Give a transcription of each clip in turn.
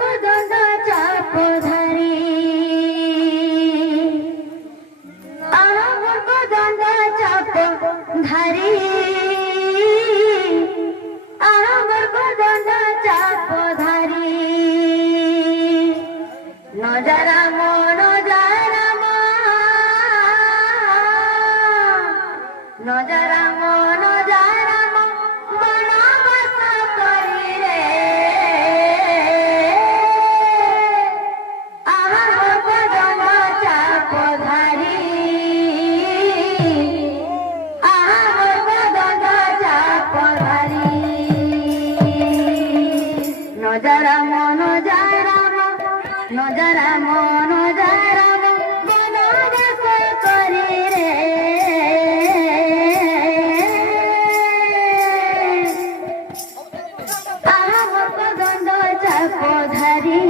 কদন্ড চাপধারী আমার কদন্ড চাপধারী আমার কদন্ড চাপধারী নজরাম নজরাম নজরাম নজরাম বনবাস করি রে আমার কদন্ড চাপধারী আমার কদন্ড চাপধারী নজরাম নজরাম নজরাম নজরাম বনবাস করি রে আমার কদন্ড চাপধারী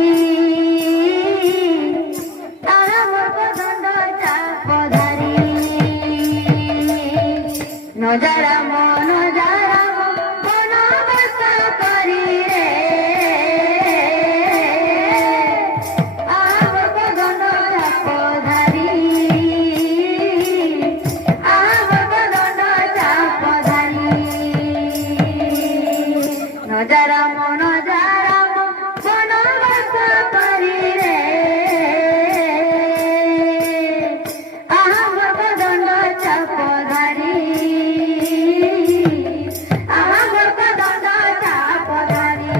আমার কদন্ড চাপধারী নজরাম নজরাম বনবাস করি রে আমার কদন্ড চাপধারী আমার কদন্ড চাপধারী নজরাম নজরাম বনবাস করি রে আমার কদন্ড চাপধারী আমার কদন্ড চাপধারী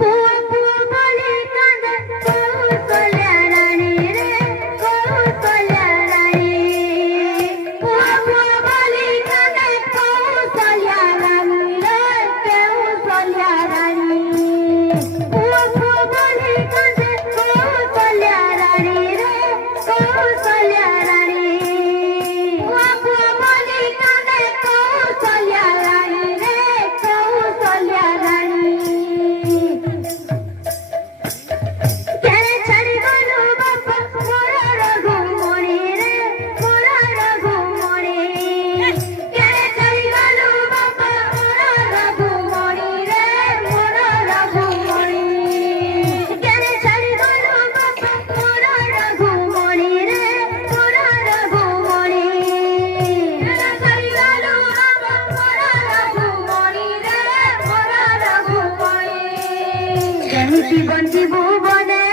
পুয়া পুয়া বলে কাঁদে কৌশল্যা রানী রে কৌশল্যা রানী পুয়া পুয়া বলে কাঁদে কৌশল্যা রানী রে কৌশল্যা রানী পুয়া পুয়া বলে কাঁদে কৌশল্যা রানী রে কৌশল্যা রানী পুয়া পুয়া বলে কাঁদে কৌশল্যা রানী রে কৌশল্যা রানী কেড়ে ছাড়ি গেল বাপা মোরা রঘুমণি রে মোরা রঘুমণি কেড়ে ছাড়ি গেল বাপা মোরা রঘুমণি রে মোরা রঘুমণি কেড়ে ছাড়ি গেল বাপা মোরা রঘুমণি রে মোরা রঘুমণি কেড়ে ছাড়ি গেল বাপা মোরা রঘুমণি রে মোরা রঘুমণি কেমিতি বঞ্চিব বনে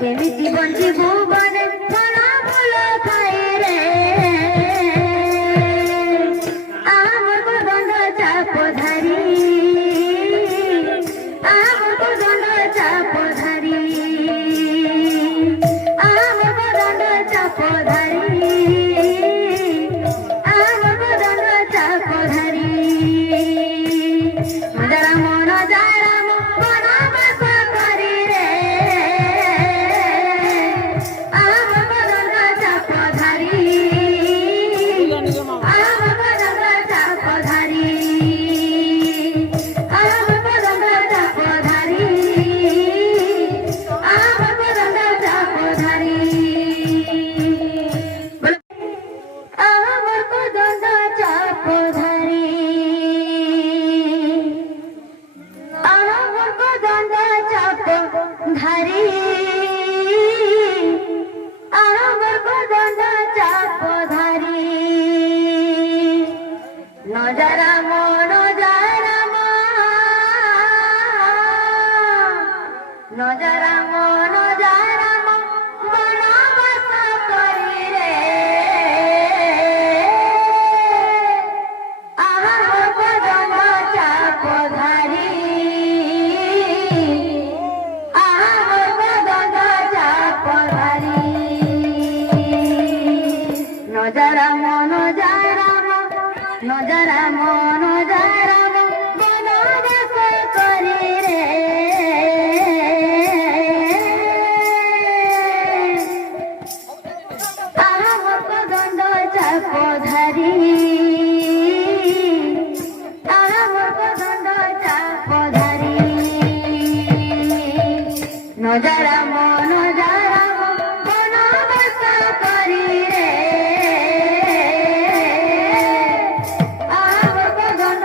কেমিতি বঞ্চিব বনে ফল ফুল খাই রে আমার কদন্ড চাপধারী আমার কদন্ড চাপধারী আমার কদন্ড চাপধারী আমার কদন্ড চাপধারী নজরাম নজরাম বনবাস করি রে আমার কদন্ড চাপধারী আমার কদন্ড চাপধারী আমার কদন্ড চাপধারী আমার কদন্ড চাপধারী আমার কদন্ড চাপধারী আমার কদন্ড চাপধারী আমার কদন্ড চাপধারী নজরাম নজরাম নজরাম নজরাম বনবাস করি রে আমার কদন্ড চাপধারী আমার কদন্ড চাপধারী নজরাম নজরাম নজরাম নজরাম বনবাস করি রে আমার কদন্ড চাপধারী আমার কদন্ড চাপধারী নজরাম নজরাম বনবাস করি রে আমার কদন্ড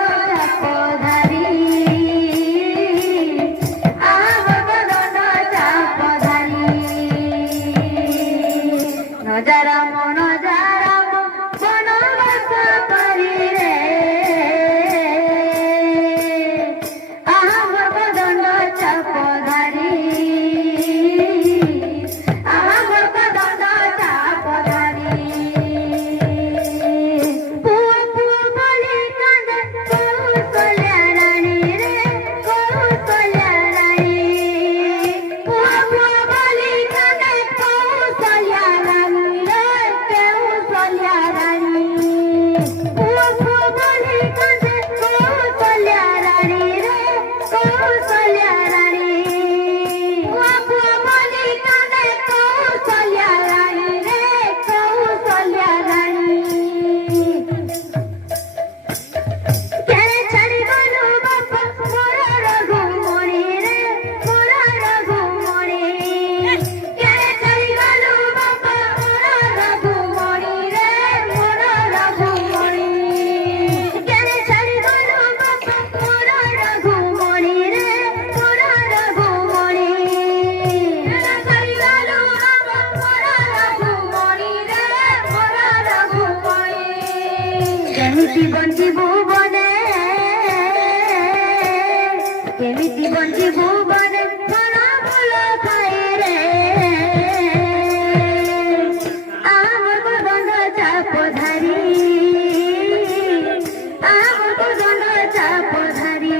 চাপ ধারি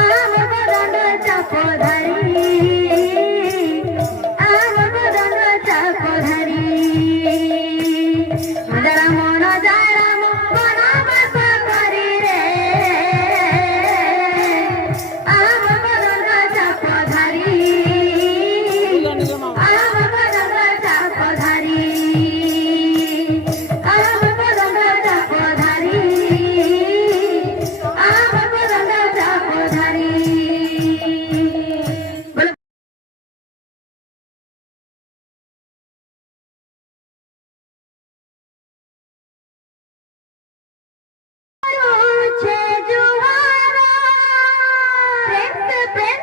আমার বদন চাপ ধারি আমার বদন চাপ ধারি যারা মন যারা বনবাস করি রে আমার বদন চাপ ধারি আমার বদন চাপ ধারি আমার বদন চাপ ধারি আমার বদন চাপ ধারি উঠছে জোয়ার প্রেম প্রেম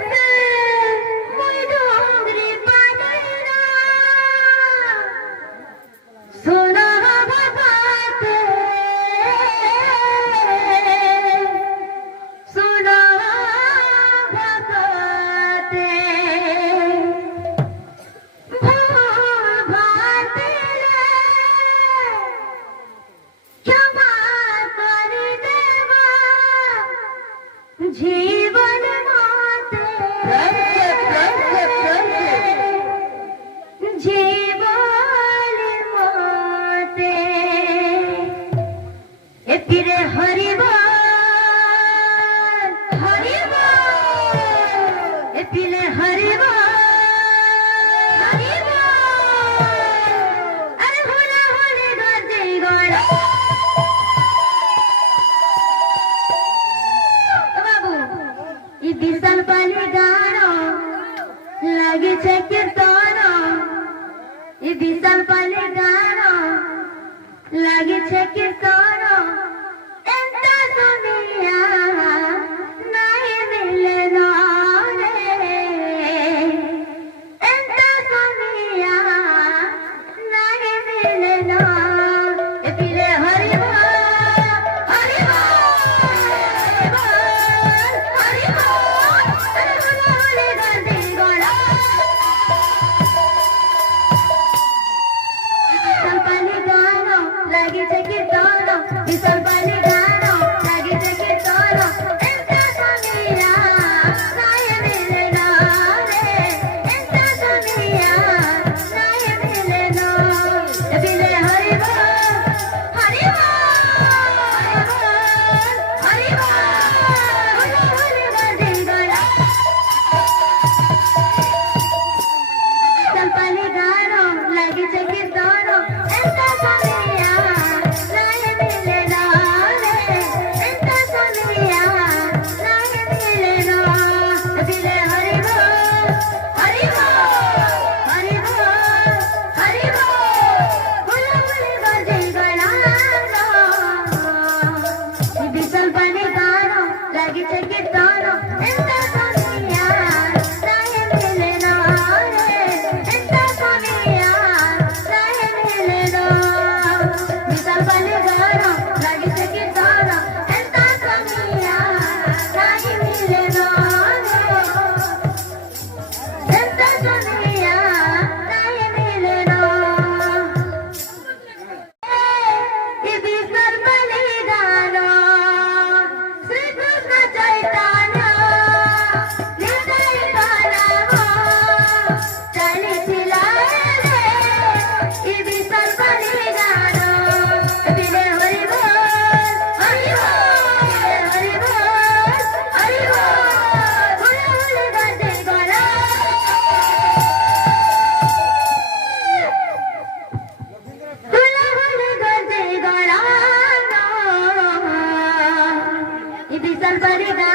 মুই ডুংরি পানিরা সোনা বাবাতে সোনা বাবাতে ভোর ভাতে ক্ষমা করে দেবা জীবন মতে জীবন মতে এ পিরে হরিব হরিব এ পিলে হরিব হরিব আরে ভোলা হলে গজে গড়া বাবু ই বিশাল পালি গান লাগিছে কীর্তন ই বিশাল পালি গান লাগিছে কীর্তন এন্তা দুনিয়া নাই মিলে না রে এন্তা দুনিয়া নাই মিলে না এ পিলে হরিব হরিব হরিব আরে ভোলা হলে গজে গড়া বিশাল পালি গান লাগিছে কীর্তন বিশাল পালি গান লাগিছে কীর্তন এন্তা দুনিয়া নাই মিলে না রে এন্তা দুনিয়া নাই মিলে না এ পিলে হরিব হরিব হরিব ভোলা হলে গজে গড়া বিশাল পালি গান লাগিছে কীর্তন এন্তা দুনিয়া নাই মিলে না রে এন্তা দুনিয়া নাই মিলে না দিলে হরিব হরিব হরিব হরিব ভোলা হলে গজে গড়া বিশাল পালি গান লাগিছে কীর্তন এন্তা দুনিয়া নাই মিলে না রে এন্তা দুনিয়া নাই মিলে না বিশাল পালি গান লাগিছে কীর্তন এন্তা দুনিয়া নাই মিলে না রে এন্তা দুনিয়া নাই মিলে না ই বিশাল পালি গান শ্রীকৃষ্ণ চৈতন্য হৃদয় গানব চালিছিলা রে ই বিশাল পালি গান বিলে হরিব হরিব হরিব হরিব ভোলা হলে গজে গড়া ভোলা হলে গজে গড়া ই বিশাল পালি গান